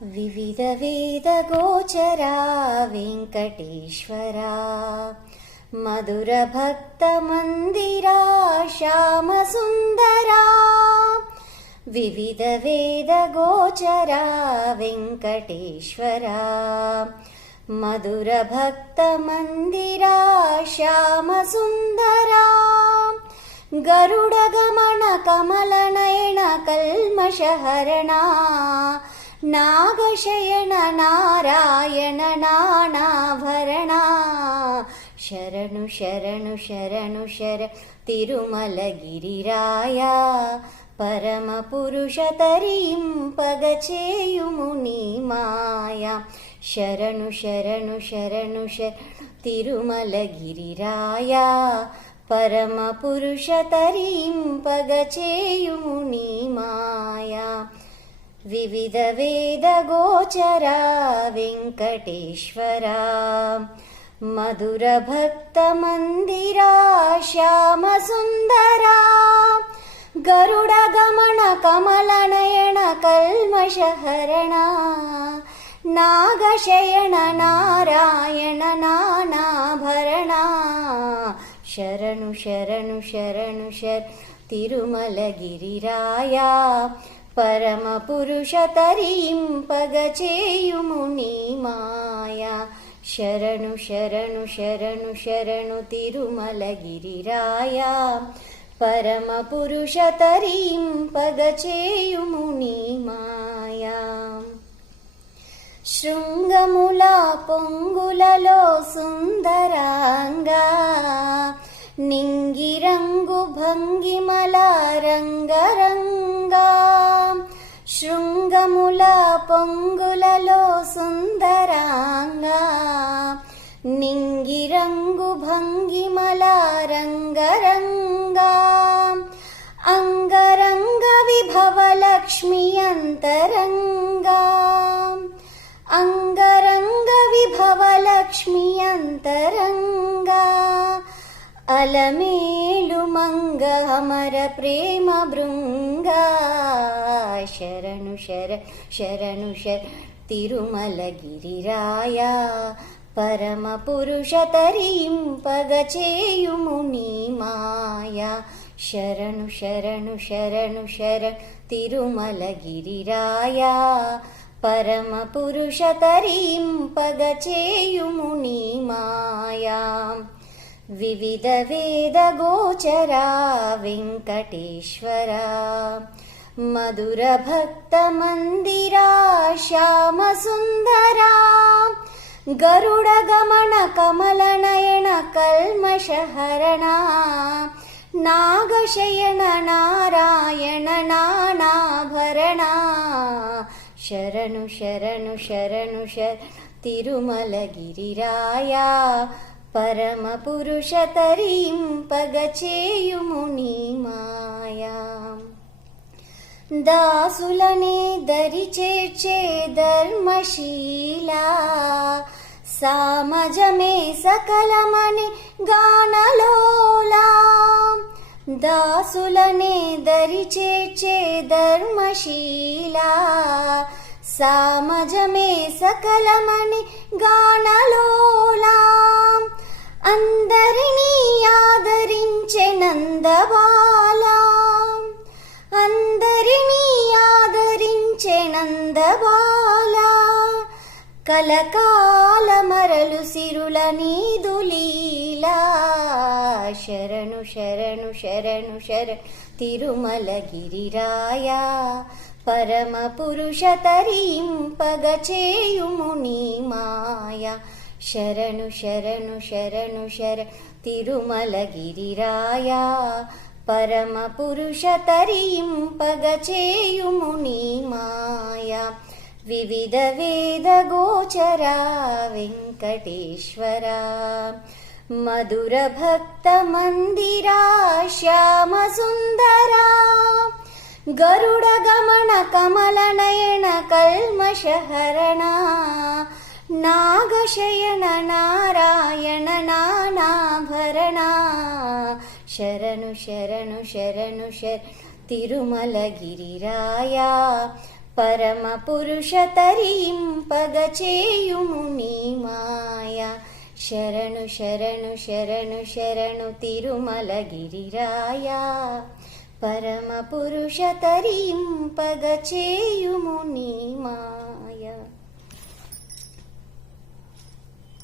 ವಿವಿಧ ವೇದ ಗೋಚರ ವೆಂಕಟೇಶ್ವರ, ಮಧುರ ಭಕ್ತ ಮಂದಿರ ಶ್ಯಾಮ ಸುಂದರ. ವಿವಿಧ ವೇದ ಗೋಚರ ವೆಂಕಟೇಶ್ವರ, ಮಧುರ ಭಕ್ತ ಮಂದಿರ ಶ್ಯಾಮ ಸುಂದರ. ಗರುಡ ಗಮನ ಕಮಲ ನಯನ ಕಲ್ಮಷ ಹರಣ, ನಾಗಶಯನ ನಾರಾಯಣ ನಾನಾಭರಣ. ಶರಣು ಶರಣು ಶರಣು ಶರ ತಿರುಮಲಗಿರಿರಾಯ, ಪರಮ ಪುರುಷ ತರಿಂಪಗಚೇಯುಮು ನೀ ಮಾಯ. ಶರಣು ಶರಣು ಶರಣು ಶರ ತಿರುಮಲಗಿರಿರಾಯ, ಪರಮ ಪುರುಷ ತರಿಂಪಗಚೇಯುಮು ನೀ ಮಾಯ. ವಿವಿಧ ವೇದ ಗೋಚರ ವೆಂಕಟೇಶ್ವರ, ಮಧುರ ಭಕ್ತ ಮಂದಿರ ಶ್ಯಾಮ ಸುಂದರ. ಗರುಡ ಗಮನ ಕಮಲ ನಯನ ಕಲ್ಮಷ ಹರಣ, ನಾಗಶಯನ ನಾರಾಯಣ ನಾನಾಭರಣ. ಶರಣು ಶರಣು ಶರಣು ಶರ ತಿರುಮಲಗಿರಿರಾಯ, ಪರಮ ಪುರುಷ ತರಿಂಪಗಚೇಯುಮು ನೀ ಮಾಯ. ಶರಣು ಶರಣು ಶರಣು ಶರಣು ತಿರುಮಲಗಿರಿರಾಯ, ಪರಮ ಪುರುಷ ತರಿಂಪಗಚೇಯುಮು ನೀ ಮಾಯ. ಶೃಂಗಮೂಲ ಪೊಂಗುలలో సుందరాంగ, నింగిరంగు భంగిమల రంగరంగ. శృంగముల పొంగులలో సుందరాంగ, నింగిరంగు భంగిమల రంగరంగ. అంగరంగ విభవ లక్ష్మి అంతరంగ, అంగరంగ విభవ లక్ష్మి అంతరంగ. అలమేలు మంగ అమర ప్రేమ బృంగ. శరణు శర శరణు శర తిరుమలగిరిరాయ, పరమ పురుష తరింపగచేయుము నీ మాయ. శరణు శరణు శరణు శర తిరుమలగిరిరాయ, పరమ పురుష తరింపగచేయుము నీ మాయ. వివిధ వేద గోచర వెంకటేశ్వర, మధుర భక్త మందిర శ్యామ సుందర. గరుడ గమన కమల నయన కల్మష హరణ, నాగశయన నారాయణ నానాభరణ. శరణు శరణు శరణు శర తిరుమలగిరిరాయ, పరమ పురుష తరింపగచేయుము నీ మాయ. దాసులనే దరి చేర్చే ధర్మశీల, సామజమే సకలమని గానలోలా. దాసులనే దరి చేర్చే ధర్మశీల, సామజమే సకలమని గానలోలా. అందరినీ ఆదరించే నందబాల, అందరినీ ఆదరించే నందబాల. కలకాల మరలు సిరుల నీదు లీలా. శరణు శరణు శరణు శర తిరుమలగిరిరాయ, పరమ పురుష తరింపగచేయుము నీ మాయ. శరణు శరణు శరణు శర తిరుమలగిరిరాయ, పరమ పురుష తరింపగచేయుము నీ మాయ. వివిధ వేద గోచర వెంకటేశ్వర, మధుర భక్త మందిర శ్యామ సుందర. గరుడ గమన కమల నయన కల్మష హరణ, నాగశయన నారాయణ నానాభరణ. శరణు శరణు శరణు శర తిరుమలగిరిరాయ, పరమ పురుష తరింపగ చేయుము నీ మాయ. శరణు శరణు శరణు శరణు తిరుమలగిరిరాయ. పరమ పురుష తరింపగ చేయుము నీ మాయ.